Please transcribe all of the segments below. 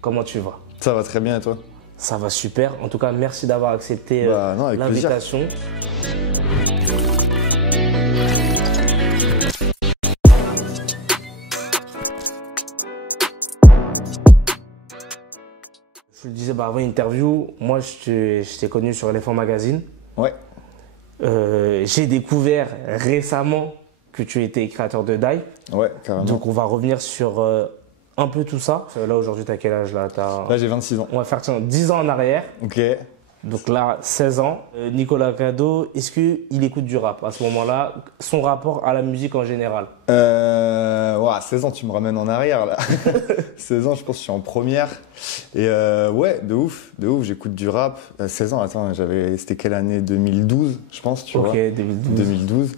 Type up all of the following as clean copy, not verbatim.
Comment tu vas? Ça va très bien et toi? Ça va super. En tout cas, merci d'avoir accepté l'invitation. Je le disais avant l'interview, moi je t'ai connu sur Elephant Magazine. Ouais. J'ai découvert récemment que tu étais créateur de Die. Ouais, carrément. Donc on va revenir sur un peu tout ça. Là aujourd'hui, t'as quel âge là? Là j'ai 26 ans. On va faire 10 ans en arrière. Ok. Donc là, 16 ans. Nicolas Cado, est-ce qu'il écoute du rap à ce moment-là? Son rapport à la musique en général? 16 ans, tu me ramènes en arrière là. 16 ans, je pense que je suis en première. Et ouais, de ouf, j'écoute du rap. 16 ans, attends, c'était quelle année? 2012, je pense, tu vois. Ok, 2012.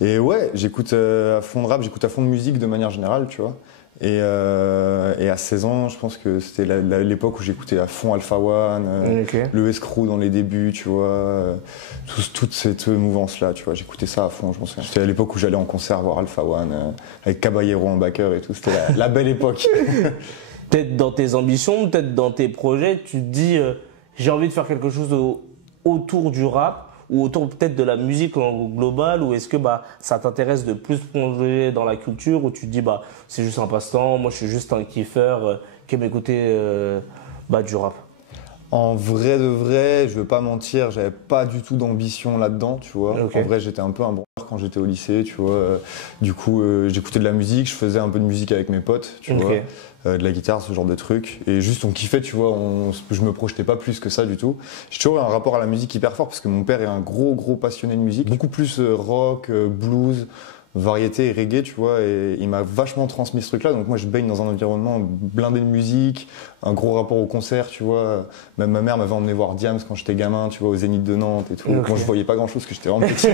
Et ouais, j'écoute à fond de rap, j'écoute à fond de musique de manière générale, tu vois. Et à 16 ans, je pense que c'était l'époque où j'écoutais à fond Alpha One, le Escrew dans les débuts, tu vois, toute cette mouvance-là, tu vois, j'écoutais ça à fond, je pense. C'était à l'époque où j'allais en concert voir Alpha One, avec Caballero en backer et tout, c'était la belle époque. Peut-être dans tes ambitions, peut-être dans tes projets, tu te dis j'ai envie de faire quelque chose autour du rap, ou autour peut-être de la musique en global, ou est-ce que ça t'intéresse de plus plonger dans la culture, ou tu te dis c'est juste un passe-temps, moi je suis juste un kiffeur qui aime écouter du rap? En vrai de vrai, je veux pas mentir, j'avais pas du tout d'ambition là-dedans, tu vois. En vrai, j'étais un peu un branleur quand j'étais au lycée, tu vois. Du coup, j'écoutais de la musique, je faisais un peu de musique avec mes potes, tu vois. De la guitare, ce genre de trucs. Et juste, on kiffait, tu vois. Je me projetais pas plus que ça du tout. J'ai toujours eu un rapport à la musique hyper fort parce que mon père est un gros passionné de musique. Beaucoup plus rock, blues, variété et reggae, tu vois, et il m'a vachement transmis ce truc-là. Donc moi, je baigne dans un environnement blindé de musique, un gros rapport au concert, tu vois. Même ma mère m'avait emmené voir Diams quand j'étais gamin, tu vois, au Zénith de Nantes et tout. Bon, je voyais pas grand-chose parce que j'étais vraiment petit,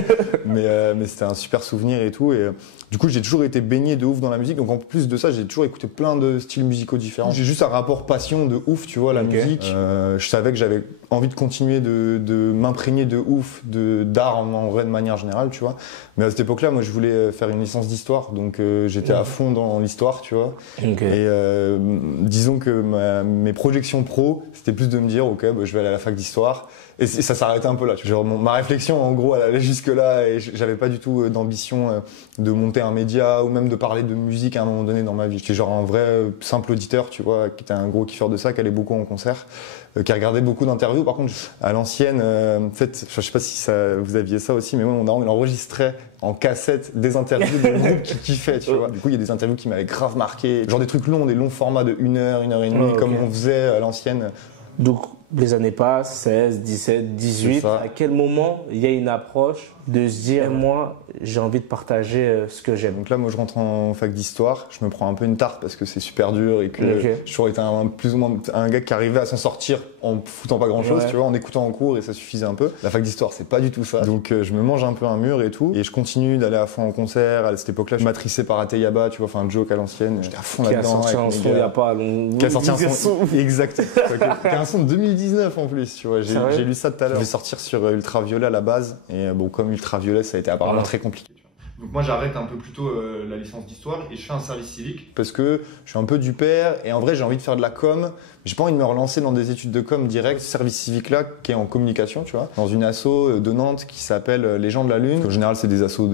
mais c'était un super souvenir et tout. Et du coup, j'ai toujours été baigné de ouf dans la musique. Donc en plus de ça, j'ai toujours écouté plein de styles musicaux différents. J'ai juste un rapport passion de ouf, tu vois, à la musique. Je savais que j'avais envie de continuer de m'imprégner de ouf d'art en vrai de manière générale, tu vois. Mais à cette époque-là, moi, je voulais faire une licence d'histoire, donc j'étais à fond dans l'histoire, tu vois. Et disons que mes projections pro, c'était plus de me dire, je vais aller à la fac d'histoire. Et ça s'arrêtait un peu là. Genre, ma réflexion, en gros, elle allait jusque-là et j'avais pas du tout d'ambition de monter un média ou même de parler de musique à un moment donné dans ma vie. J'étais genre un vrai simple auditeur, tu vois, qui était un gros kiffeur de ça, qui allait beaucoup en concert, qui regardait beaucoup d'interviews. Par contre, à l'ancienne, en fait, je sais pas si vous aviez ça aussi, mais moi, mon daron, il enregistrait en cassette des interviews de groupes qui kiffaient, tu vois. Du coup, il y a des interviews qui m'avaient grave marqué. Genre des trucs longs, des longs formats de 1 heure, 1 heure et demie, comme on faisait à l'ancienne. Donc, les années passent, 16, 17, 18. À quel moment il y a une approche de se dire, moi, j'ai envie de partager ce que j'aime? Donc là, moi, je rentre en fac d'histoire. Je me prends un peu une tarte parce que c'est super dur et que j'ai toujours été plus ou moins un gars qui arrivait à s'en sortir en foutant pas grand-chose, tu vois, en écoutant en cours et ça suffisait un peu. La fac d'histoire, c'est pas du tout ça. Donc, je me mange un peu un mur et tout. Et je continue d'aller à fond en concert. À cette époque-là, je matricé par Ateyaba, tu vois, enfin, Joke à l'ancienne. J'étais à fond là-dedans. Qui a sorti un son il y a pas longtemps. Qui a sorti un son. Exact. Qui a un son de 2019 en plus, tu vois. J'ai lu ça tout à l'heure. Je vais sortir sur Ultraviolet à la base. Et bon, comme Ultraviolet, ça a été apparemment très compliqué. Donc moi j'arrête un peu plus tôt la licence d'histoire et je fais un service civique parce que je suis un peu du père et en vrai j'ai envie de faire de la com. J'ai pas envie de me relancer dans des études de com direct. Ce service civique là qui est en communication, tu vois, dans une asso de Nantes qui s'appelle Les Gens de la Lune. En général c'est des assos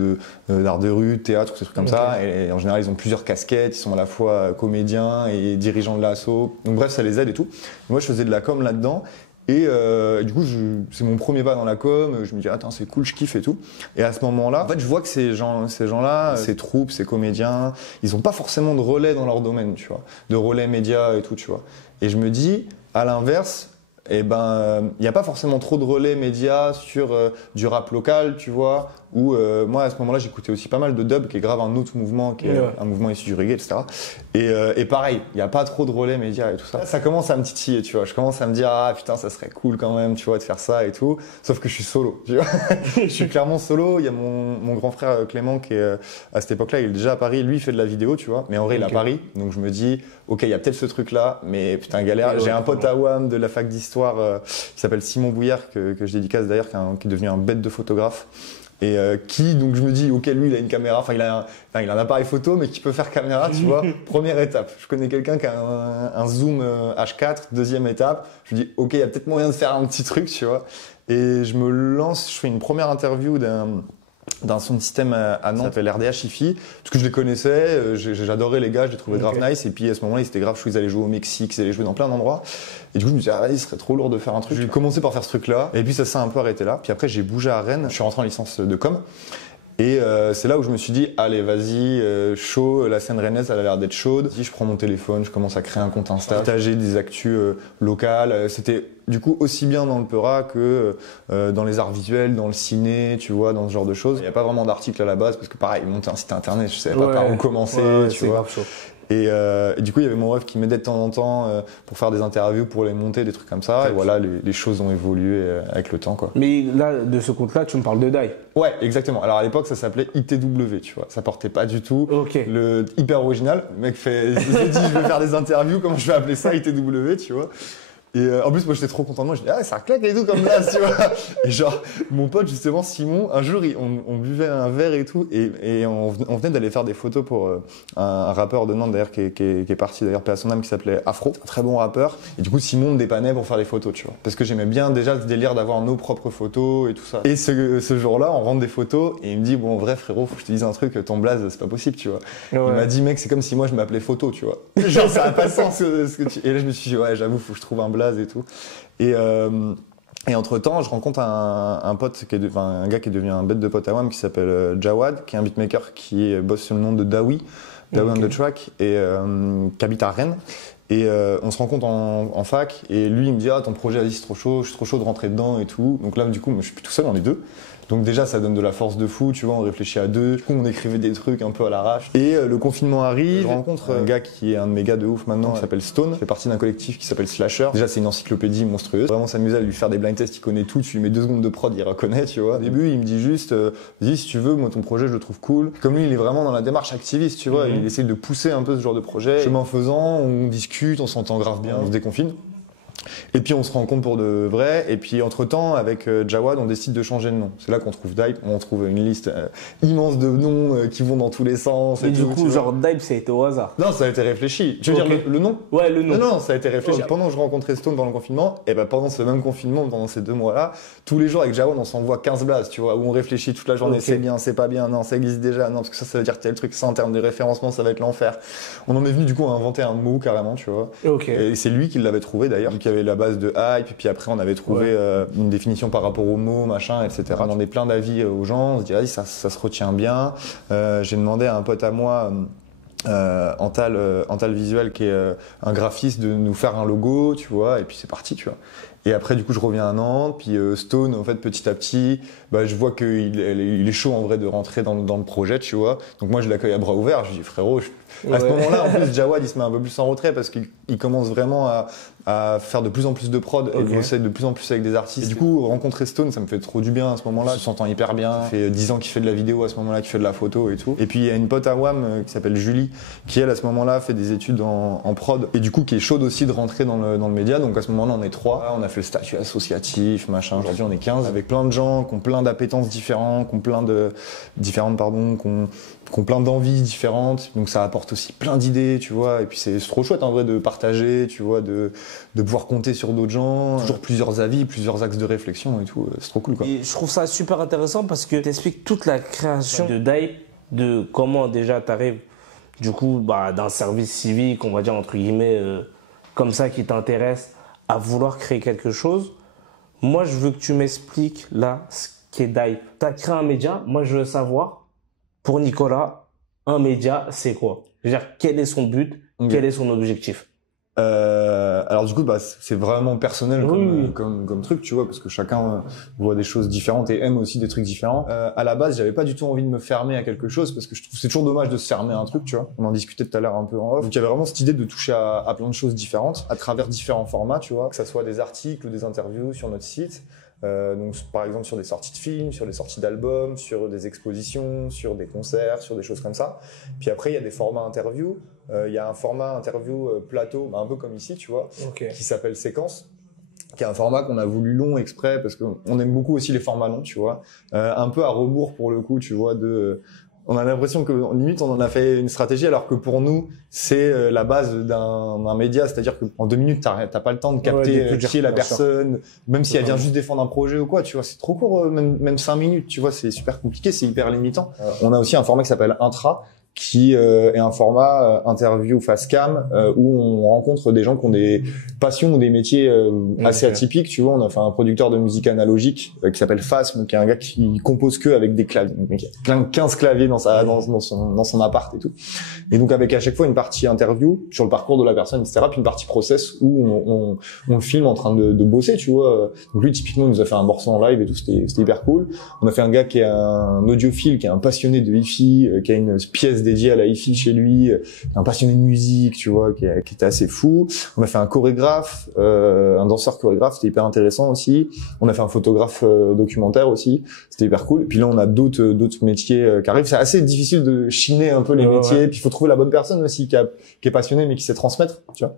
d'art de rue, de théâtre, des trucs comme ça. Et en général ils ont plusieurs casquettes, ils sont à la fois comédiens et dirigeants de l'asso. Donc bref ça les aide et tout. Moi je faisais de la com là-dedans. Et du coup, c'est mon premier pas dans la com. Je me dis, attends, c'est cool, je kiffe et tout. Et à ce moment-là, en fait, je vois que ces gens-là, ces troupes, ces comédiens, ils ont pas forcément de relais dans leur domaine, tu vois, de relais médias et tout, tu vois. Et je me dis, à l'inverse, il n'y a pas forcément trop de relais médias sur du rap local, tu vois, où moi, à ce moment-là, j'écoutais aussi pas mal de dub, qui est grave un autre mouvement, qui est un mouvement issu du reggae, etc. Et pareil, il n'y a pas trop de relais médias et tout ça. Ça commence à me titiller, tu vois. Je commence à me dire, ah putain, ça serait cool quand même, tu vois, de faire ça et tout. Sauf que je suis solo, tu vois. Je suis clairement solo. Il y a mon grand frère Clément qui est, à cette époque-là, il est déjà à Paris. Lui, il fait de la vidéo, tu vois. Mais en vrai, il est à Paris. Donc je me dis, ok, il y a peut-être ce truc-là, mais putain, galère. J'ai un pote à WAM de la fac d'histoire qui s'appelle Simon Bouillard, que je dédicace d'ailleurs, qui est devenu un bête de photographe. Et donc je me dis, ok, lui il a une caméra, il a un appareil photo, mais qui peut faire caméra, tu vois. Première étape, je connais quelqu'un qui a un zoom H4, deuxième étape, je me dis, ok, il y a peut-être moyen de faire un petit truc, tu vois. Et je me lance, je fais une première interview d'un sound system à Nantes, qui s'appelle RDH Hi-Fi, parce que je les connaissais, j'adorais les gars, je les trouvais grave nice, et puis à ce moment-là, ils étaient grave chauds, ils allaient jouer au Mexique, ils allaient jouer dans plein d'endroits, et du coup, je me disais, ah, il serait trop lourd de faire un truc. J'ai commencé par faire ce truc-là, et puis ça s'est un peu arrêté là, puis après, j'ai bougé à Rennes, je suis rentré en licence de com, et c'est là où je me suis dit, allez, vas-y, chaud, la scène rennaise, elle a l'air d'être chaude. Je prends mon téléphone, je commence à créer un compte Insta, partager des actus locales. C'était du coup aussi bien dans le Peura que dans les arts visuels, dans le ciné, tu vois, dans ce genre de choses. Il n'y a pas vraiment d'article à la base parce que pareil, monter un site internet, je savais pas par où commencer, tu vois. Grave chaud. Et du coup, il y avait mon ref qui m'aidait de temps en temps pour faire des interviews, pour les monter, des trucs comme ça. Et voilà, les choses ont évolué avec le temps, quoi. Mais là, de ce compte-là, tu me parles de Dai. Ouais, exactement. Alors à l'époque, ça s'appelait ITW, tu vois. Ça portait pas du tout le hyper original. Le mec il s'est dit, je vais faire des interviews, comment je vais appeler ça ITW, tu vois. Et en plus, moi, j'étais trop content de moi. Je dis, ah, ça claque et tout comme là, tu vois. Et genre, mon pote, justement, Simon, un jour, on buvait un verre et tout, et on venait d'aller faire des photos pour un rappeur de Nantes, d'ailleurs, qui est parti, d'ailleurs, paix à son âme, qui s'appelait Afro. Un très bon rappeur. Et du coup, Simon me dépannait pour faire des photos, tu vois. Parce que j'aimais bien déjà ce délire d'avoir nos propres photos et tout ça. Et ce jour-là, on rentre des photos, et il me dit, bon, en vrai, frérot, faut que je te dise un truc, ton blaze, c'est pas possible, tu vois. Ouais. Il m'a dit, mec, c'est comme si moi, je m'appelais Photo, tu vois. Genre, ça a pas de sens, ce que tu... Et là, je me suis dit, ouais, j'avoue, faut que je trouve un blaze et tout. Et entre-temps, je rencontre un pote, un gars qui est devenu un bête de pote à WAM, qui s'appelle Jawad, qui est un beatmaker qui bosse sur le nom de Dawi on the track, et qui habite à Rennes. Et on se rencontre en fac, et lui il me dit, ah, ton projet, vas-y, c'est trop chaud, je suis trop chaud de rentrer dedans et tout. Donc là, du coup, moi, je suis plus tout seul, on est deux. Donc déjà, ça donne de la force de fou, tu vois, on réfléchit à deux. Du coup, on écrivait des trucs un peu à l'arrache. Et le confinement arrive, je rencontre un gars qui est un de mes gars de ouf maintenant, qui s'appelle Stone, qui fait partie d'un collectif qui s'appelle Slasher. Déjà, c'est une encyclopédie monstrueuse. Vraiment s'amuser à lui faire des blind tests, il connaît tout, tu lui mets 2 secondes de prod, il reconnaît, tu vois. Au début, il me dit juste, vas-y, si tu veux, moi, ton projet, je le trouve cool. Comme lui, il est vraiment dans la démarche activiste, tu vois, il essaie de pousser un peu ce genre de projet. Chemin faisant, on discute, on s'entend grave bien, on se déconfine. Et puis on se rencontre pour de vrai, et puis entre-temps, avec Jawad, on décide de changer de nom. C'est là qu'on trouve Dype, on trouve une liste immense de noms qui vont dans tous les sens. Et du coup, genre Dype, ça a été au hasard? Non, ça a été réfléchi. Tu veux dire le nom? Ouais, le nom. Non, ça a été réfléchi. Pendant que je rencontrais Stone pendant le confinement, et ben pendant ce même confinement, pendant ces 2 mois-là, tous les jours avec Jawad, on s'envoie 15 blases, tu vois, où on réfléchit toute la journée, c'est bien, c'est pas bien, non, ça existe déjà, non, parce que ça veut dire tel truc, ça en termes de référencement, ça va être l'enfer. On en est venu du coup à inventer un mot carrément, tu vois. Et c'est lui qui l'avait trouvé d'ailleurs, qui avait la base de hype, et puis après on avait trouvé une définition par rapport au mot, machin, etc. On demandait plein d'avis aux gens, on se dit, vas-y, ça se retient bien. J'ai demandé à un pote à moi, Antal Visual, qui est un graphiste, de nous faire un logo, tu vois, et puis c'est parti, tu vois. Et après, du coup, je reviens à Nantes, puis Stone, en fait, petit à petit, je vois qu'il est chaud en vrai de rentrer dans le projet, tu vois. Donc moi, je l'accueille à bras ouverts, je dis, frérot, à ce moment-là, en plus, Jawad, il se met un peu plus en retrait parce qu'il commence vraiment à faire de plus en plus de prod et bosser de plus en plus avec des artistes. Et du coup, rencontrer Stone, ça me fait trop du bien à ce moment-là. Je s'entend hyper bien. Ça fait 10 ans qu'il fait de la vidéo à ce moment-là, qu'il fait de la photo et tout. Et puis, il y a une pote à WAM qui s'appelle Julie, qui elle, à ce moment-là, fait des études en prod et du coup, qui est chaude aussi de rentrer dans le média. Donc à ce moment-là, on est 3. On a fait le statut associatif, machin. Aujourd'hui, on est 15 avec plein de gens qui ont plein d'appétences différentes, qui ont plein d'envies différentes. Donc ça apporte aussi plein d'idées, tu vois. Et puis c'est trop chouette en vrai de partager, tu vois, de pouvoir compter sur d'autres gens. Toujours plusieurs avis, plusieurs axes de réflexion et tout. C'est trop cool, quoi. Et je trouve ça super intéressant parce que tu expliques toute la création de Dype, de comment déjà tu arrives du coup d'un service civique, on va dire entre guillemets, comme ça qui t'intéresse à vouloir créer quelque chose. Moi, je veux que tu m'expliques là ce qu'est Dype. Tu as créé un média, moi je veux savoir, pour Nicolas, un média, c'est quoi? Je veux dire, quel est son but, quel est son objectif? Alors du coup, c'est vraiment personnel comme truc, tu vois, parce que chacun voit des choses différentes et aime aussi des trucs différents. À la base, j'avais pas du tout envie de me fermer à quelque chose parce que je trouve que c'est toujours dommage de se fermer à un truc, tu vois. On en discutait tout à l'heure un peu en off. Donc il y avait vraiment cette idée de toucher à plein de choses différentes à travers différents formats, tu vois, que ça soit des articles ou des interviews sur notre site. Donc par exemple sur des sorties de films, sur des sorties d'albums, sur des expositions, sur des concerts, sur des choses comme ça. Puis après il y a des formats interviews. Il y a un format interview plateau, un peu comme ici, tu vois, qui s'appelle Séquence, qui est un format qu'on a voulu long exprès parce qu'on aime beaucoup aussi les formats longs, tu vois. Un peu à rebours pour le coup, tu vois, on a l'impression que limite on en a fait une stratégie alors que pour nous c'est la base d'un média, c'est-à-dire qu'en 2 minutes t'as pas le temps de capter qui est la personne, même si elle vient juste défendre un projet ou quoi, tu vois, c'est trop court, même 5 minutes, tu vois, c'est super compliqué, c'est hyper limitant. On a aussi un format qui s'appelle Intra, qui est un format interview face cam où on rencontre des gens qui ont des passions ou des métiers assez atypiques, tu vois. On a fait un producteur de musique analogique qui s'appelle Phasm, qui est un gars qui compose que avec des claviers, donc, il a 15 claviers dans son appart et tout. Et donc avec à chaque fois une partie interview sur le parcours de la personne, etc., puis une partie process où on le filme en train de bosser, tu vois. Donc lui typiquement il nous a fait un morceau en live et tout, c'était hyper cool. On a fait un gars qui est un audiophile, qui est un passionné de hi-fi, qui a une pièce dédié à la hi-fi chez lui, un passionné de musique, tu vois, qui était assez fou. On a fait un chorégraphe, un danseur chorégraphe, c'était hyper intéressant aussi. On a fait un photographe documentaire aussi, c'était hyper cool. Et puis là, on a d'autres métiers qui arrivent. C'est assez difficile de chiner un peu les métiers. Puis il faut trouver la bonne personne aussi qui est passionnée mais qui sait transmettre, tu vois.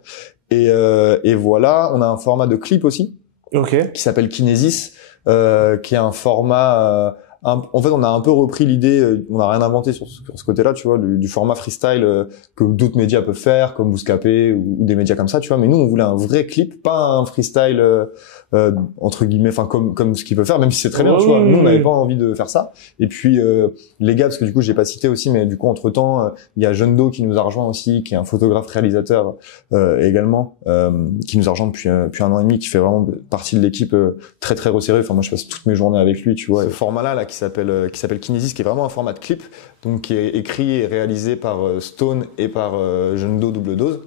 Et voilà, on a un format de clip aussi, qui s'appelle Kinesis, qui est un format en fait, on a un peu repris l'idée, on n'a rien inventé sur ce côté-là, tu vois, du format freestyle que d'autres médias peuvent faire, comme Bouscapé ou des médias comme ça, tu vois. Mais nous, on voulait un vrai clip, pas un freestyle entre guillemets, enfin comme ce qu'il peut faire, même si c'est très bien, tu vois. Nous, on n'avait pas envie de faire ça. Et puis les gars, parce que du coup, j'ai pas cité aussi, mais du coup, entre temps, il y a Jeune Do qui nous a rejoint aussi, qui est un photographe réalisateur également, qui nous a rejoint depuis 1 an et demi, qui fait vraiment partie de l'équipe très très resserrée. Enfin, moi, je passe toutes mes journées avec lui, tu vois. Ce format-là, qui s'appelle Kinesis, qui est vraiment un format de clip, donc qui est écrit et réalisé par Stone et par Jeune Do Double Dose.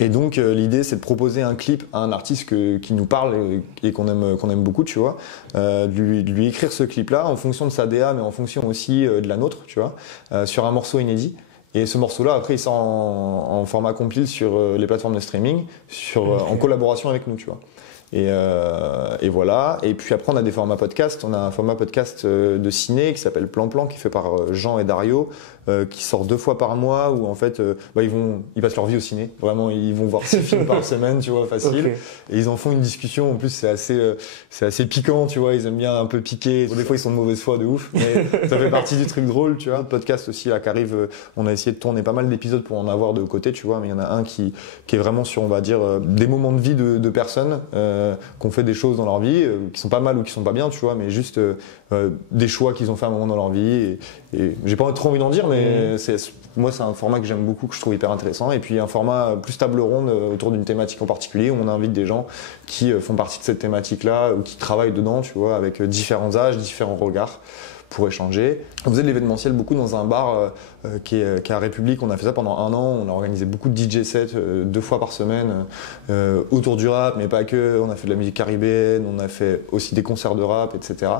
Et donc l'idée c'est de proposer un clip à un artiste qui nous parle et qu'on aime beaucoup, tu vois, de lui écrire ce clip là en fonction de sa DA mais en fonction aussi de la nôtre, tu vois, sur un morceau inédit. Et ce morceau-là, après, il sort en format compile sur les plateformes de streaming, en collaboration avec nous, tu vois. Et voilà. Et puis après, on a des formats podcast. On a un format podcast de ciné qui s'appelle Plan Plan, qui est fait par Jean et Dario, qui sort 2 fois par mois, où en fait, ils passent leur vie au ciné. Vraiment, ils vont voir 6 films par semaine, tu vois, facile. Et ils en font une discussion. En plus, c'est assez piquant, tu vois. Ils aiment bien un peu piquer. Des fois, ils sont de mauvaise foi de ouf, mais ça fait partie du truc drôle, tu vois. Podcast aussi, là, qui arrive. On a essayé de tourner pas mal d'épisodes pour en avoir de côté, tu vois. Mais il y en a un qui est vraiment sur, on va dire, des moments de vie de personnes qu'on fait des choses dans leur vie, qui sont pas mal ou qui sont pas bien, tu vois, mais juste des choix qu'ils ont fait à un moment dans leur vie. Et j'ai pas trop envie d'en dire, mais moi, c'est un format que j'aime beaucoup, que je trouve hyper intéressant. Et puis un format plus table ronde autour d'une thématique en particulier, où on invite des gens qui font partie de cette thématique-là, ou qui travaillent dedans, tu vois, avec différents âges, différents regards, pour échanger. On faisait de l'événementiel beaucoup dans un bar qui est à République. On a fait ça pendant 1 an. On a organisé beaucoup de DJ sets 2 fois par semaine autour du rap, mais pas que. On a fait de la musique caribéenne, on a fait aussi des concerts de rap, etc.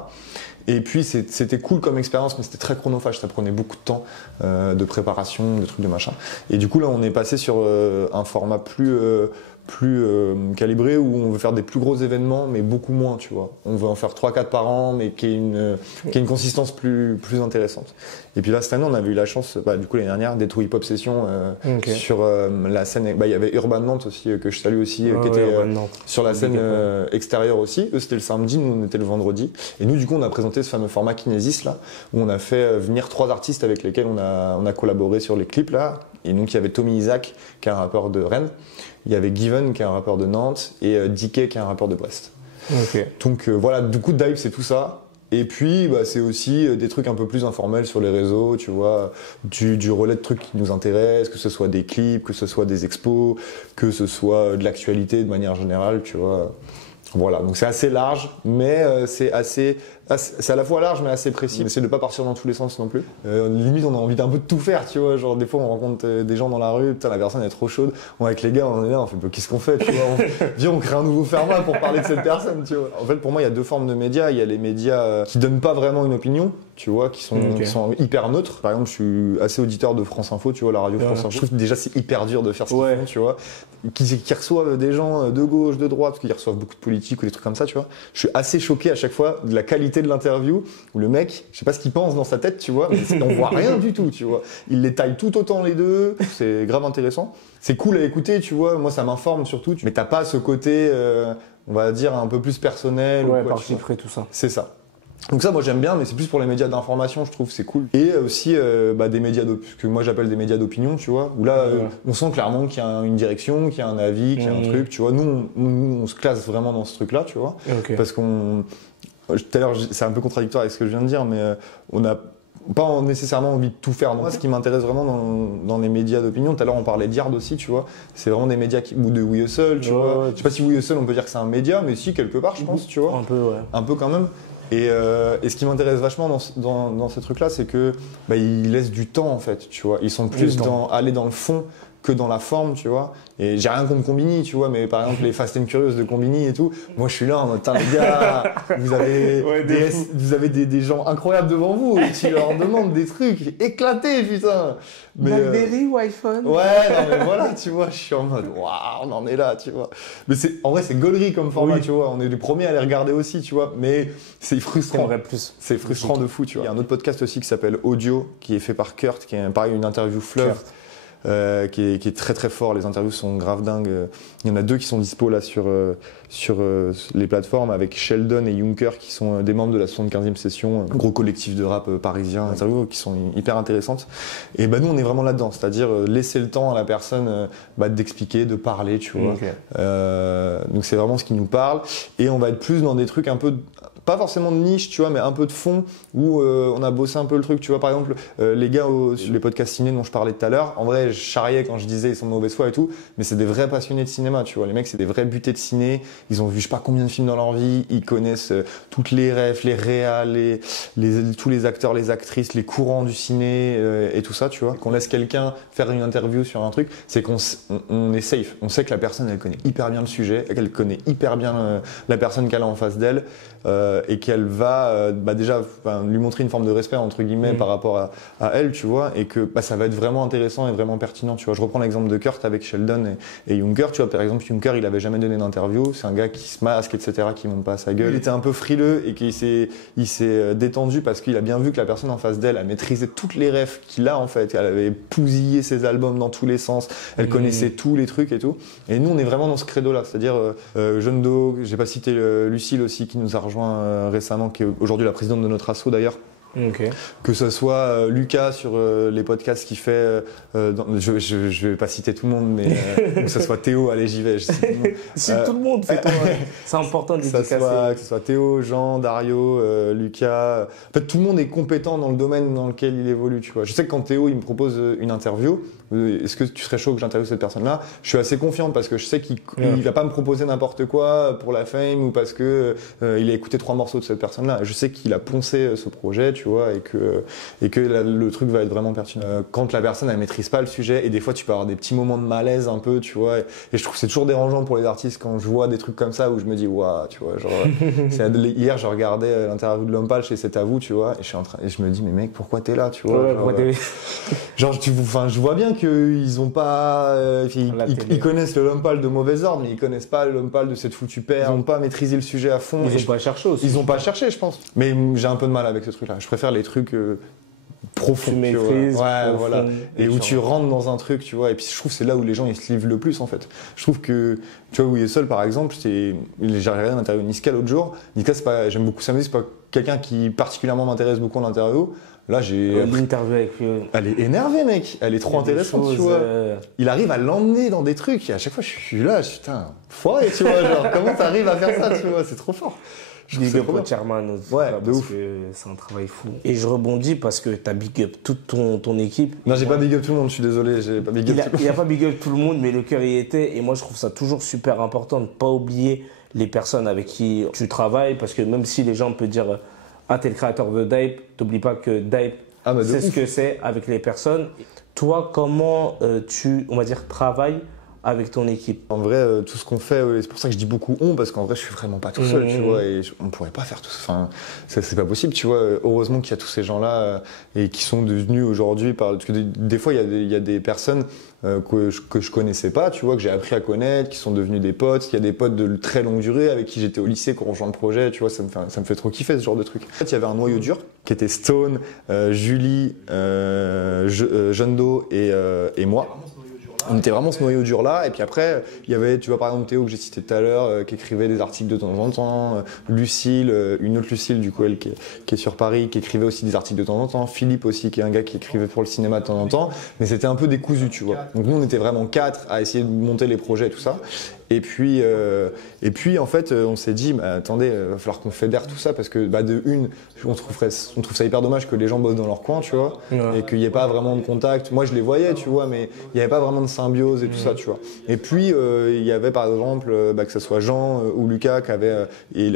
Et puis c'était cool comme expérience, mais c'était très chronophage. Ça prenait beaucoup de temps de préparation, de trucs de machin. Et du coup là, on est passé sur un format plus calibré, où on veut faire des plus gros événements mais beaucoup moins, tu vois. On veut en faire 3-4 par an, mais qui ait une consistance plus intéressante. Et puis là cette année on avait eu la chance, du coup l'année dernière, d'être au Hip Hop Session sur la scène. Il y avait Urban Nantes aussi, que je salue aussi, qui était sur la scène extérieure aussi. Eux c'était le samedi, nous on était le vendredi. Et nous du coup on a présenté ce fameux format Kinesis là, où on a fait venir 3 artistes avec lesquels on a collaboré sur les clips là. Et donc il y avait Tommy Isaac, qui est un rappeur de Rennes. Il y avait Given, qui est un rappeur de Nantes, et DK, qui est un rappeur de Brest. Donc voilà, du coup, Dive, c'est tout ça. Et puis, c'est aussi des trucs un peu plus informels sur les réseaux, tu vois, du relais de trucs qui nous intéressent, que ce soit des clips, que ce soit des expos, que ce soit de l'actualité de manière générale, tu vois. Voilà, donc c'est assez large, mais c'est à la fois large mais assez précis. On essaie de pas partir dans tous les sens non plus. Limite, on a envie d'un peu de tout faire, tu vois. Genre des fois, on rencontre des gens dans la rue, putain, la personne est trop chaude. Avec les gars, on est là, on fait qu'est-ce qu'on fait, tu vois. Viens, on crée un nouveau format pour parler de cette personne, tu vois. En fait, pour moi, il y a 2 formes de médias. Il y a les médias qui donnent pas vraiment une opinion, tu vois, qui sont hyper neutres. Par exemple, je suis assez auditeur de France Info, tu vois, la radio France Info. Je trouve que déjà c'est hyper dur de faire ce qu'ils font, tu vois. Qui reçoivent des gens de gauche, de droite, parce qu'ils reçoivent beaucoup de politiques ou des trucs comme ça, tu vois. Je suis assez choqué à chaque fois de la qualité de l'interview, où le mec, je sais pas ce qu'il pense dans sa tête, tu vois, mais on voit rien du tout, tu vois. Il les taille tout autant les deux, c'est grave intéressant. C'est cool à écouter, tu vois. Moi, ça m'informe surtout, mais t'as pas ce côté on va dire, un peu plus personnel. Ouais, ou quoi, parti pris, tout ça. C'est ça. Donc ça, moi j'aime bien, mais c'est plus pour les médias d'information, je trouve, c'est cool. Et aussi des médias, ce que moi j'appelle des médias d'opinion, tu vois, où là, on sent clairement qu'il y a une direction, qu'il y a un avis, qu'il y a un truc, tu vois. Nous, on se classe vraiment dans ce truc-là, tu vois, parce qu'on... Tout à l'heure, c'est un peu contradictoire avec ce que je viens de dire, mais on n'a pas nécessairement envie de tout faire. Moi, ce qui m'intéresse vraiment dans les médias d'opinion, tout à l'heure on parlait d'Yard aussi, tu vois, c'est vraiment des médias ou de We Hustle, tu vois. Je sais pas si We Hustle on peut dire que c'est un média, mais si, quelque part, je pense, tu vois. Un peu, ouais. Un peu quand même. Et ce qui m'intéresse vachement dans ces trucs-là, c'est que ils laissent du temps en fait, tu vois. Ils sont plus aller dans le fond que dans la forme, tu vois. Et j'ai rien contre Combini, tu vois, mais par exemple les Fast and Curious de Combini et tout, moi je suis là en mode, les gars, vous avez des gens incroyables devant vous et tu leur demandes des trucs éclatés, putain. Blackberry ou iPhone? Ouais, non mais voilà, tu vois, je suis en mode, waouh, on en est là, tu vois. Mais en vrai, c'est gaulerie comme format, tu vois. On est les premiers à les regarder aussi, tu vois. Mais c'est frustrant. C'est frustrant de fou, tu vois. Il y a un autre podcast aussi qui s'appelle Audio, qui est fait par Kurt, qui est pareil, une interview fleuve. Qui est très très fort, les interviews sont grave dingues. Il y en a 2 qui sont dispo là sur les plateformes avec Sheldon et Juncker qui sont des membres de la 75e session, un gros collectif de rap parisien, interviews qui sont hyper intéressantes. Et nous on est vraiment là-dedans, c'est-à-dire laisser le temps à la personne d'expliquer, de parler, tu vois. Donc c'est vraiment ce qui nous parle et on va être plus dans des trucs un peu pas forcément de niche, tu vois, mais un peu de fond où on a bossé un peu le truc, tu vois. Par exemple, les gars sur les podcasts ciné dont je parlais tout à l'heure, en vrai, je charriais quand je disais ils sont de mauvaise foi et tout, mais c'est des vrais passionnés de cinéma, tu vois. Les mecs, c'est des vrais butés de ciné. Ils ont vu je sais pas combien de films dans leur vie. Ils connaissent toutes les refs, les réals, tous les acteurs, les actrices, les courants du ciné et tout ça, tu vois. Qu'on laisse quelqu'un faire une interview sur un truc, c'est qu'on est safe. On sait que la personne, elle connaît hyper bien le sujet, qu'elle connaît hyper bien la personne qu'elle a en face d'elle. Et qu'elle va déjà lui montrer une forme de respect entre guillemets par rapport à elle, tu vois, et que ça va être vraiment intéressant et vraiment pertinent, tu vois. Je reprends l'exemple de Kurt avec Sheldon et Juncker, tu vois. Par exemple, Juncker, il avait jamais donné d'interview, c'est un gars qui se masque, etc., qui monte pas à sa gueule. Il était un peu frileux et qu'il s'est détendu parce qu'il a bien vu que la personne en face d'elle a maîtrisé toutes les refs qu'il a en fait, elle avait pousillé ses albums dans tous les sens, elle connaissait tous les trucs et tout. Et nous, on est vraiment dans ce credo-là, c'est-à-dire Jeune Do, j'ai pas cité Lucille aussi qui nous a rejoint récemment, qui est aujourd'hui la présidente de notre asso d'ailleurs. Que ce soit Lucas sur les podcasts qu'il fait, je vais pas citer tout le monde, mais que ce soit Théo, allez j'y vais. Si tout le monde fait c'est important de que ce soit Théo, Jean, Dario, Lucas. En fait, tout le monde est compétent dans le domaine dans lequel il évolue, tu vois. Je sais que quand Théo il me propose une interview, est-ce que tu serais chaud que j'interviewe cette personne-là? Je suis assez confiant parce que je sais qu'il va pas me proposer n'importe quoi pour la fame ou parce que il a écouté 3 morceaux de cette personne-là. Je sais qu'il a poncé ce projet, tu vois, et que le truc va être vraiment pertinent. Quand la personne elle maîtrise pas le sujet, et des fois tu peux avoir des petits moments de malaise un peu, tu vois, et je trouve que c'est toujours dérangeant pour les artistes quand je vois des trucs comme ça où je me dis waouh, tu vois, genre hier je regardais l'interview de L'Homme Pâle chez C'est à vous, tu vois, et je me dis mais mec, pourquoi t'es là, tu vois, je vois bien qu'ils ont pas ils connaissent le L'Homme Pâle de mauvais ordre, mais ils connaissent pas le L'Homme Pâle de cette foutue père, ils ont pas maîtrisé le sujet à fond. Ils ont pas cherché aussi. Ils ont pas cherché, je pense. Mais j'ai un peu de mal avec ce truc-là. Je préfère les trucs profonds, tu maîtrises, voilà, et où tu rentres dans un truc, tu vois. Et puis je trouve que c'est là où les gens ils se livrent le plus en fait. Je trouve que tu vois, We Hustle par exemple, j'ai regardé une interview de Niska l'autre jour. Niska, j'aime beaucoup sa musique, c'est pas quelqu'un qui particulièrement m'intéresse beaucoup en interview. Là, l'interview avec elle est énervée, mec. Elle est trop intéressante, tu vois. Il arrive à l'emmener dans des trucs et à chaque fois, je suis là, putain, foiré, tu vois. Genre, comment t'arrives à faire ça, tu vois. C'est trop fort. Big up au chairman aussi, parce que c'est un travail fou. Et je rebondis parce que t'as big up toute ton équipe. Non, j'ai pas big up tout le monde, je suis désolé, j'ai pas big up tout le monde. Il n'y a pas big up tout le monde, mais le cœur y était. Et moi, je trouve ça toujours super important de ne pas oublier les personnes avec qui tu travailles, parce que même si les gens peuvent dire t'es le créateur de Dape, t'oublies pas que Dape, c'est ce que c'est avec les personnes. Toi, comment on va dire, travailles avec ton équipe? En vrai, tout ce qu'on fait, c'est pour ça que je dis beaucoup on, parce qu'en vrai, je suis vraiment pas tout seul, tu vois, et on pourrait pas faire tout ça. Enfin, c'est pas possible, tu vois. Heureusement qu'il y a tous ces gens-là et qui sont devenus aujourd'hui parce que des fois, il y a des personnes que je connaissais pas, tu vois, que j'ai appris à connaître, qui sont devenus des potes. Il y a des potes de très longue durée avec qui j'étais au lycée, qui ont rejoint le projet, tu vois, ça me fait trop kiffer ce genre de truc. En fait, il y avait un noyau dur qui était Stone, Julie, Jeune Do et moi. On était vraiment ce noyau dur là, et puis après, il y avait, tu vois, par exemple, Théo, que j'ai cité tout à l'heure, qui écrivait des articles de temps en temps, Lucille, une autre Lucille, du coup, elle qui est sur Paris, qui écrivait aussi des articles de temps en temps, Philippe aussi, qui est un gars qui écrivait pour le cinéma de temps en temps, mais c'était un peu décousu, tu vois. Donc nous, on était vraiment 4 à essayer de monter les projets et tout ça. Et puis en fait, on s'est dit, bah, attendez, va falloir qu'on fédère tout ça parce que, bah, de une, on trouve ça hyper dommage que les gens bossent dans leur coin, tu vois, et qu'il n'y ait pas vraiment de contact. Moi, je les voyais, tu vois, mais il n'y avait pas vraiment de symbiose et tout ça, tu vois. Et puis, il y avait par exemple, bah, que ce soit Jean ou Lucas qui avaient,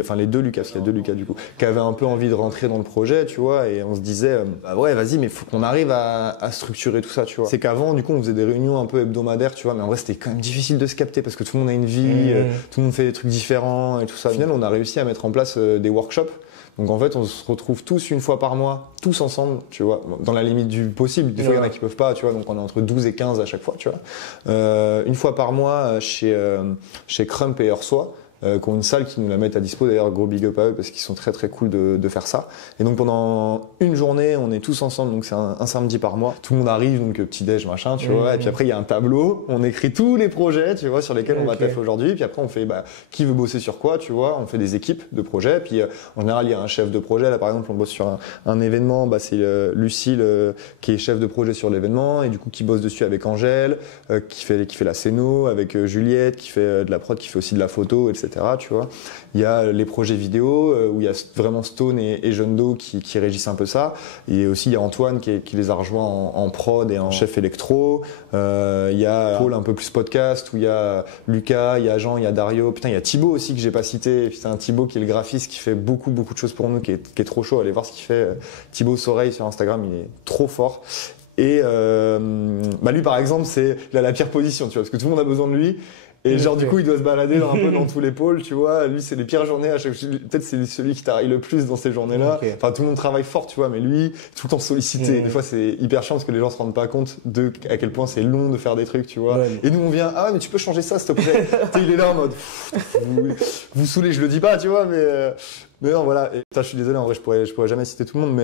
enfin les deux Lucas, parce qu'il y a deux Lucas du coup, qui avaient un peu envie de rentrer dans le projet, tu vois, et on se disait, bah ouais, vas-y, mais faut qu'on arrive à structurer tout ça, tu vois. C'est qu'avant, du coup, on faisait des réunions un peu hebdomadaires, tu vois, mais en vrai, c'était quand même difficile de se capter parce que tout le monde a une vie, tout le monde fait des trucs différents et tout ça. Au final, on a réussi à mettre en place des workshops. Donc en fait, on se retrouve tous une fois par mois, tous ensemble, tu vois, dans la limite du possible. Des fois, il y en a qui peuvent pas, tu vois, donc on est entre 12 et 15 à chaque fois, tu vois. Une fois par mois chez Crump et Heursois, qui ont une salle qui nous la mettent à dispo. D'ailleurs, gros big up à eux parce qu'ils sont très très cool de faire ça. Et donc pendant une journée, on est tous ensemble, donc c'est un samedi par mois. Tout le monde arrive, donc petit déj machin, tu vois. Et puis après il y a un tableau, on écrit tous les projets, tu vois, sur lesquels on va taffer aujourd'hui. Puis après on fait, bah, qui veut bosser sur quoi, tu vois. On fait des équipes de projets. Puis en général il y a un chef de projet. Là par exemple on bosse sur un événement, bah c'est Lucille qui est chef de projet sur l'événement et du coup qui bosse dessus avec Angèle, qui fait la scéno, avec Juliette qui fait de la prod, qui fait aussi de la photo, etc. Tu vois. Il y a les projets vidéo où il y a vraiment Stone et Jeune Do qui régissent un peu ça. Et aussi il y a Antoine qui les a rejoints en prod et en chef électro. Il y a Paul un peu plus podcast où il y a Lucas, il y a Jean, il y a Dario. Putain, il y a Thibaut aussi que j'ai pas cité. Putain, Thibaut qui est le graphiste qui fait beaucoup de choses pour nous, qui est trop chaud. Allez voir ce qu'il fait. Thibaut Soreille sur Instagram, il est trop fort. Et bah lui par exemple, il a la pire position, tu vois, parce que tout le monde a besoin de lui. Et genre du coup il doit se balader un peu dans tous les pôles, tu vois. Lui c'est les pires journées à chaque peut-être c'est celui qui t'arrive le plus dans ces journées-là. Enfin tout le monde travaille fort, tu vois, mais lui tout le temps sollicité. Des fois c'est hyper chiant parce que les gens se rendent pas compte de à quel point c'est long de faire des trucs, tu vois. Et nous on vient, ah ouais mais tu peux changer ça s'il te plaît. Il est là en mode vous saoulez, je le dis pas, tu vois, mais non, voilà. Et, je suis désolé, en vrai, je pourrais jamais citer tout le monde,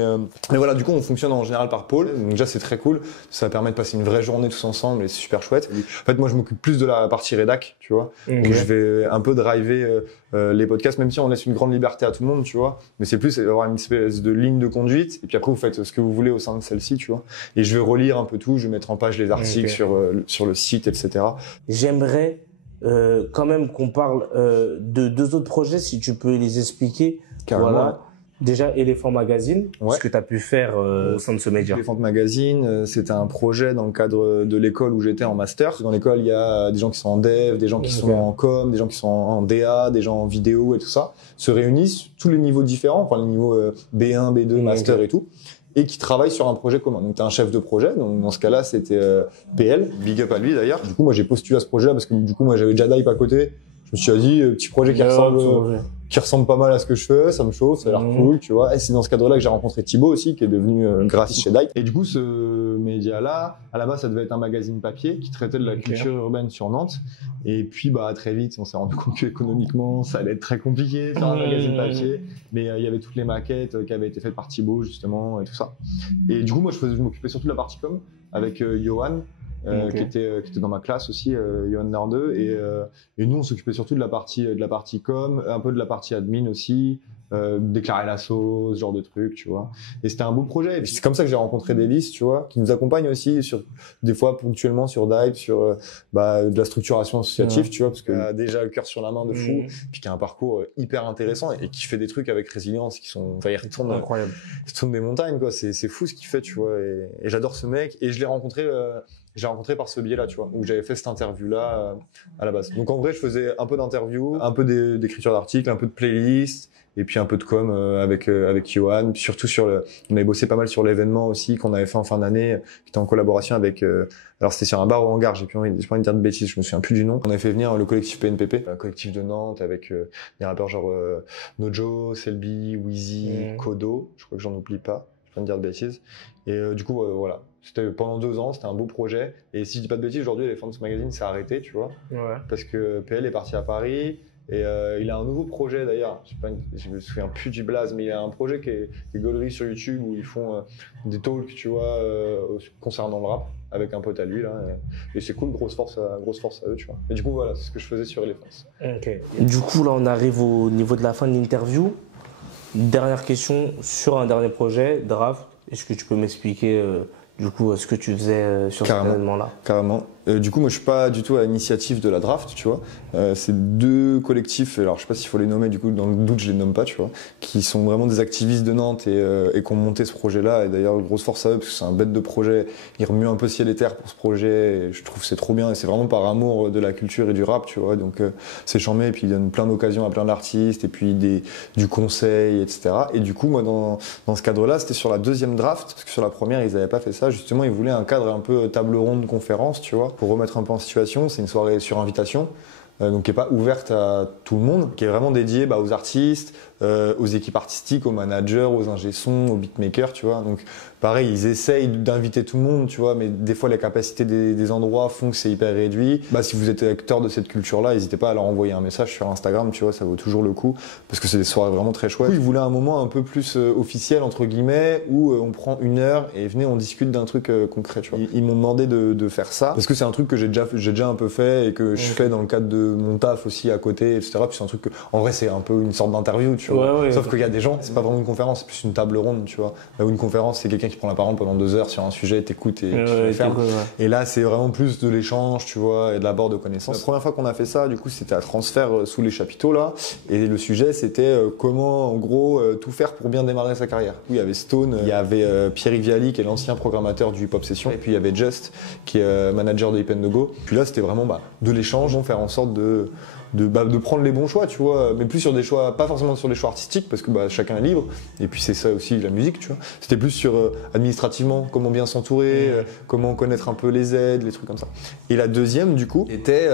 mais voilà, du coup, on fonctionne en général par pôle. Donc déjà, c'est très cool. Ça permet de passer une vraie journée tous ensemble et c'est super chouette. En fait, moi, je m'occupe plus de la partie rédac, tu vois. Donc, je vais un peu driver les podcasts, même si on laisse une grande liberté à tout le monde, tu vois. Mais c'est plus avoir une espèce de ligne de conduite. Et puis après, vous faites ce que vous voulez au sein de celle-ci, tu vois. Et je vais relire un peu tout. Je vais mettre en page les articles sur le site, etc. J'aimerais quand même qu'on parle de deux autres projets, si tu peux les expliquer. Carrément. Voilà. Déjà, Elephant Magazine, ce que tu as pu faire au sein de ce média. Elephant Magazine, c'était un projet dans le cadre de l'école où j'étais en master. Dans l'école, il y a des gens qui sont en dev, des gens qui sont en com, des gens qui sont en DA, des gens en vidéo et tout ça, se réunissent, tous les niveaux différents, enfin les niveaux B1, B2, master et tout, et qui travaillent sur un projet commun. Donc, tu as un chef de projet, donc dans ce cas-là, c'était PL, big up à lui d'ailleurs. Du coup, moi, j'ai postulé à ce projet-là parce que du coup, moi, j'avais déjà Dive à côté. Je me suis dit, petit projet qui ressemble pas mal à ce que je fais, ça me chauffe, ça a l'air cool, tu vois. Et c'est dans ce cadre-là que j'ai rencontré Thibaut aussi, qui est devenu graphiste chez Dive. Et du coup, ce média-là, à la base, ça devait être un magazine papier qui traitait de la culture urbaine sur Nantes. Et puis, bah, très vite, on s'est rendu compte qu'économiquement, ça allait être très compliqué de faire un magazine papier. Mais il y avait toutes les maquettes qui avaient été faites par Thibaut, justement, et tout ça. Et du coup, moi, je m'occupais surtout de la partie com avec Johan. Qui était dans ma classe aussi, Johan Nardeux, et nous on s'occupait surtout de la partie com, un peu de la partie admin aussi, déclarer la sauce, ce genre de trucs, tu vois. Et c'était un beau projet. Et puis c'est comme ça que j'ai rencontré Délice, tu vois, qui nous accompagne aussi des fois ponctuellement sur Dive, sur de la structuration associative, tu vois, parce qu'il a déjà le cœur sur la main de fou, puis qui a un parcours hyper intéressant et qui fait des trucs avec résilience qui sont, enfin, il retourne des montagnes, quoi. C'est fou ce qu'il fait, tu vois. Et j'adore ce mec. Et je l'ai rencontré. J'ai rencontré par ce biais-là, tu vois, où j'avais fait cette interview-là à la base. Donc en vrai, je faisais un peu d'interviews, un peu d'écriture d'articles, un peu de playlist, et puis un peu de com avec Johan. Puis surtout on avait bossé pas mal sur l'événement aussi qu'on avait fait en fin d'année, qui était en collaboration avec. Alors c'était sur un bar au hangar, j'ai pas envie de dire de bêtises, je me souviens plus du nom. On avait fait venir le collectif PNPP, un collectif de Nantes avec des rappeurs genre Nojo, Selby, Wheezy, Kodo. Je crois que j'en oublie pas. Je vais pas dire de bêtises. Et du coup, voilà. C'était pendant 2 ans, c'était un beau projet. Et si je dis pas de bêtises, aujourd'hui, Elephant Magazine s'est arrêté, tu vois. Parce que PL est parti à Paris. Et il a un nouveau projet d'ailleurs, je me souviens plus du blaze, mais il a un projet qui est gaulerie sur YouTube où ils font des talks, tu vois, concernant le rap, avec un pote à lui là. Et c'est cool, grosse force à eux, tu vois. Et du coup voilà, c'est ce que je faisais sur Elephants. Ok. Du coup là on arrive au niveau de la fin de l'interview. Dernière question sur un dernier projet, Draft. Est-ce que tu peux m'expliquer du coup ce que tu faisais sur cet événement-là? Carrément. Du coup, moi, je suis pas du tout à l'initiative de la draft, tu vois. C'est deux collectifs, alors je sais pas s'il faut les nommer, du coup, dans le doute, je les nomme pas, tu vois, qui sont vraiment des activistes de Nantes et qui ont monté ce projet-là. Et d'ailleurs, grosse force à eux, parce que c'est un bête de projet. Ils remuent un peu ciel et terre pour ce projet. Et je trouve que c'est trop bien. Et c'est vraiment par amour de la culture et du rap, tu vois. Donc, c'est charmé. Et puis, ils donnent plein d'occasions à plein d'artistes. Et puis, du conseil, etc. Et du coup, moi, dans ce cadre-là, c'était sur la deuxième draft, parce que sur la première, ils avaient pas fait ça. Justement, ils voulaient un cadre un peu table ronde conférence, tu vois. Pour remettre un peu en situation, c'est une soirée sur invitation, donc qui n'est pas ouverte à tout le monde, qui est vraiment dédiée aux artistes, aux équipes artistiques, aux managers, aux ingé-sons, aux beatmakers, tu vois. Donc pareil, ils essayent d'inviter tout le monde, tu vois, mais des fois les capacités des endroits font que c'est hyper réduit. Si vous êtes acteur de cette culture-là, n'hésitez pas à leur envoyer un message sur Instagram, tu vois, ça vaut toujours le coup, parce que c'est des soirées vraiment très chouettes. Ils voulaient un moment un peu plus officiel, entre guillemets, où on prend 1 heure et venez, on discute d'un truc concret, tu vois. Ils m'ont demandé de faire ça, parce que c'est un truc que j'ai déjà un peu fait et que je fais dans le cadre de mon taf aussi à côté, etc. Puis c'est un truc que, en vrai, c'est un peu une sorte d'interview, tu vois. Ouais, sauf qu'il y a des gens, c'est pas vraiment une conférence, c'est plus une table ronde, tu vois. Où une conférence, c'est quelqu'un qui prend la parole pendant 2 heures sur un sujet, t'écoutes et tu fermes. Et là, c'est vraiment plus de l'échange, tu vois, et de l'abord de connaissances. La première fois qu'on a fait ça, du coup, c'était à Transfert sous les chapiteaux, là. Et le sujet, c'était comment, en gros, tout faire pour bien démarrer sa carrière. Il y avait Stone, il y avait Pierre Viali, qui est l'ancien programmateur du Hip Hop Session. Et puis, il y avait Just, qui est manager de Hip Go. Puis là, c'était vraiment de l'échange, faire en sorte de prendre les bons choix, tu vois, mais plus sur des choix, pas forcément sur des choix artistiques, parce que chacun est libre, et puis c'est ça aussi la musique, tu vois. C'était plus sur administrativement, comment bien s'entourer, comment connaître un peu les aides, les trucs comme ça. Et la deuxième, du coup, était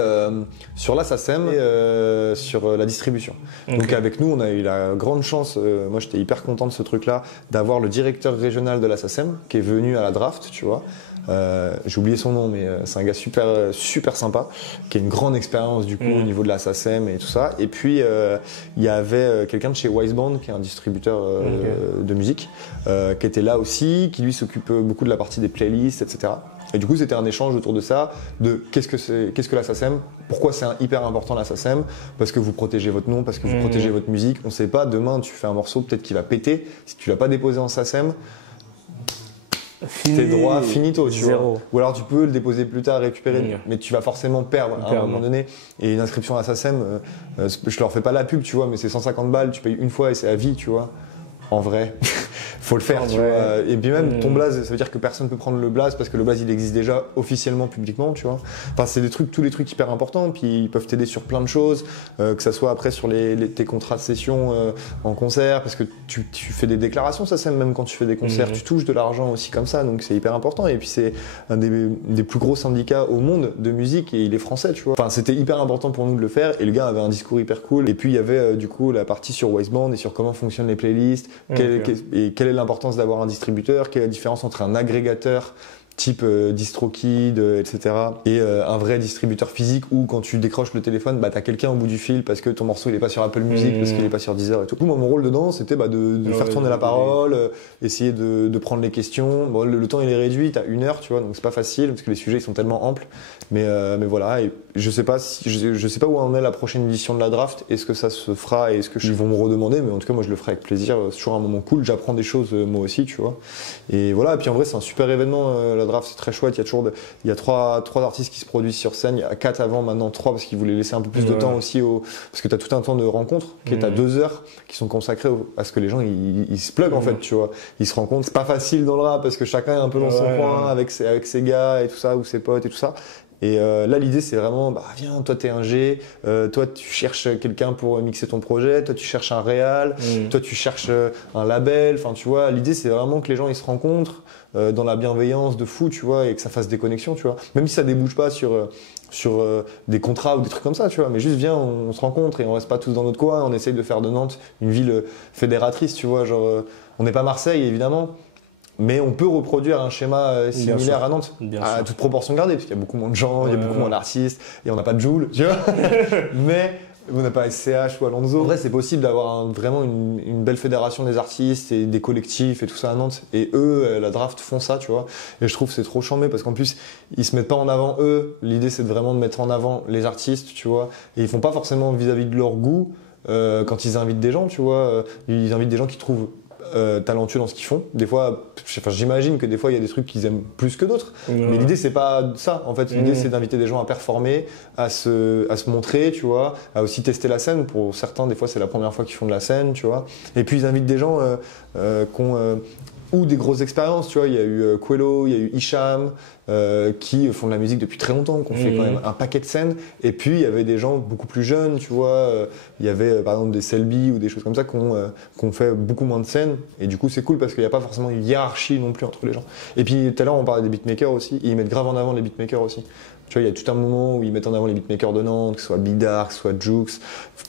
sur la SACEM et sur la distribution. Donc avec nous, on a eu la grande chance, moi j'étais hyper content de ce truc-là, d'avoir le directeur régional de la SACEM, qui est venu à la draft, tu vois. J'ai oublié son nom, mais c'est un gars super sympa, qui a une grande expérience du coup au niveau de la SACEM et tout ça. Et puis il y avait quelqu'un de chez Wiseband, qui est un distributeur de musique, qui était là aussi, qui lui s'occupe beaucoup de la partie des playlists, etc. Et du coup, c'était un échange autour de ça, de qu'est-ce que la SACEM, pourquoi c'est hyper important la SACEM, parce que vous protégez votre nom, parce que vous protégez votre musique. On sait pas, demain tu fais un morceau peut-être qui va péter, si tu l'as pas déposé en SACEM, tes droits finito, tu vois. Ou alors tu peux le déposer plus tard, récupérer, mais tu vas forcément perdre à un moment donné. Et une inscription à SACEM, je leur fais pas la pub, tu vois, mais c'est 150 balles, tu payes une fois et c'est à vie, tu vois. En vrai, faut le faire, tu vois. Et puis même ton blaze, ça veut dire que personne peut prendre le blaze parce que le blaze il existe déjà officiellement, publiquement, tu vois. Enfin, c'est tous les trucs hyper importants, puis ils peuvent t'aider sur plein de choses, que ça soit après sur tes contrats de session en concert, parce que tu fais des déclarations, ça même quand tu fais des concerts, tu touches de l'argent aussi comme ça, donc c'est hyper important. Et puis c'est un des plus gros syndicats au monde de musique et il est français, tu vois. Enfin, c'était hyper important pour nous de le faire et le gars avait un discours hyper cool. Et puis il y avait du coup la partie sur Wiseband et sur comment fonctionnent les playlists. Et quelle est l'importance d'avoir un distributeur, quelle est la différence entre un agrégateur type DistroKid, etc. et un vrai distributeur physique où quand tu décroches le téléphone, t'as quelqu'un au bout du fil parce que ton morceau il est pas sur Apple Music, parce qu'il est pas sur Deezer et tout. Moi, mon rôle dedans, c'était de faire tourner la parole, essayer de prendre les questions. Bon, le temps il est réduit, t'as 1 heure, tu vois, donc c'est pas facile parce que les sujets ils sont tellement amples. Mais voilà, et je sais pas où en est la prochaine édition de la draft. Est-ce que ça se fera et est-ce que ils vont me redemander, mais en tout cas moi je le ferai avec plaisir. C'est toujours un moment cool, j'apprends des choses moi aussi, tu vois. Et voilà, et puis en vrai c'est un super événement. La draft c'est très chouette, il y a trois artistes qui se produisent sur scène, il y a 4 avant, maintenant 3 parce qu'ils voulaient laisser un peu plus de temps aussi parce que tu as tout un temps de rencontre qui est à 2 heures qui sont consacrés à ce que les gens ils se pluguent en fait, tu vois, ils se rencontrent. C'est pas facile dans le rap parce que chacun est un peu dans son coin avec ses gars et tout ça, ou ses potes et tout ça. Et là l'idée c'est vraiment viens, toi t'es ingé, toi tu cherches quelqu'un pour mixer ton projet, toi tu cherches un réal, toi tu cherches un label, enfin tu vois, l'idée c'est vraiment que les gens ils se rencontrent dans la bienveillance de fou, tu vois, et que ça fasse des connexions, tu vois, même si ça débouche pas sur des contrats ou des trucs comme ça, tu vois, mais juste viens, on se rencontre et on reste pas tous dans notre coin, on essaye de faire de Nantes une ville fédératrice, tu vois, genre on n'est pas Marseille évidemment. Mais on peut reproduire un schéma similaire à Nantes, à toute proportion gardée, parce qu'il y a beaucoup moins de gens, il y a beaucoup moins d'artistes, et on n'a pas de Joule, tu vois. Mais On n'a pas SCH ou Alonso. En vrai, c'est possible d'avoir vraiment une belle fédération des artistes et des collectifs et tout ça à Nantes. Et eux, la draft, font ça, tu vois. Et je trouve que c'est trop chambé parce qu'en plus, ils se mettent pas en avant eux. L'idée, c'est vraiment de mettre en avant les artistes, tu vois. Et ils font pas forcément vis-à-vis de leur goût quand ils invitent des gens, tu vois. Ils invitent des gens qui trouvent talentueux dans ce qu'ils font. Des fois, j'imagine que des fois il y a des trucs qu'ils aiment plus que d'autres. Mais l'idée c'est pas ça. En fait, l'idée c'est d'inviter des gens à performer, à se montrer, tu vois, à aussi tester la scène. Pour certains, des fois c'est la première fois qu'ils font de la scène, tu vois. Et puis ils invitent des gens qui ont ou des grosses expériences, tu vois. Il y a eu Quello, il y a eu Hicham, qui font de la musique depuis très longtemps, qui ont fait quand même un paquet de scènes. Et puis il y avait des gens beaucoup plus jeunes, tu vois. Il y avait par exemple des Selby ou des choses comme ça qui ont fait beaucoup moins de scènes. Et du coup c'est cool parce qu'il n'y a pas forcément une hiérarchie non plus entre les gens. Et puis tout à l'heure on parlait des beatmakers aussi. Et ils mettent grave en avant les beatmakers aussi. Tu vois, il y a tout un moment où ils mettent en avant les beatmakers de Nantes, que ce soit Bidar, que ce soit Jux,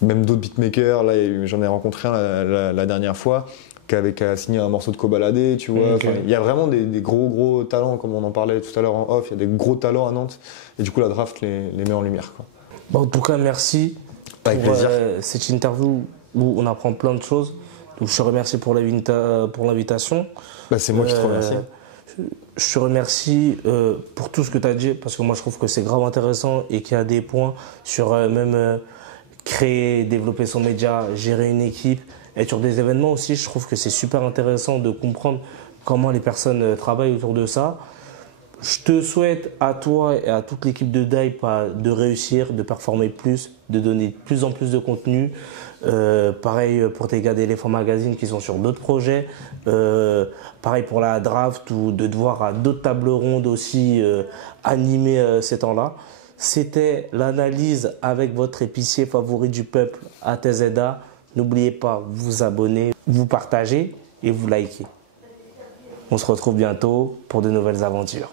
même d'autres beatmakers. Là, j'en ai rencontré un la dernière fois qui a signé un morceau de Cobaladé, tu vois. Okay. Il y a vraiment des gros talents, comme on en parlait tout à l'heure en off. Il y a des gros talents à Nantes. Et du coup, la draft les met en lumière, quoi. Bon, en tout cas, merci avec pour cette interview où on apprend plein de choses. Donc, je te remercie pour l'invitation. Bah, c'est moi qui te remercie. Je te remercie pour tout ce que tu as dit, parce que moi, je trouve que c'est grave intéressant et qu'il y a des points sur même créer, développer son média, gérer une équipe. Et sur des événements aussi, je trouve que c'est super intéressant de comprendre comment les personnes travaillent autour de ça. Je te souhaite à toi et à toute l'équipe de Dipe de réussir, de performer plus, de donner de plus en plus de contenu. Pareil pour tes gars d'Elephant Magazine qui sont sur d'autres projets. Pareil pour la draft ou de devoir à d'autres tables rondes aussi animer ces temps-là. C'était l'analyse avec votre épicier favori du peuple, ATZA. N'oubliez pas, vous abonner, vous partager et vous liker. On se retrouve bientôt pour de nouvelles aventures.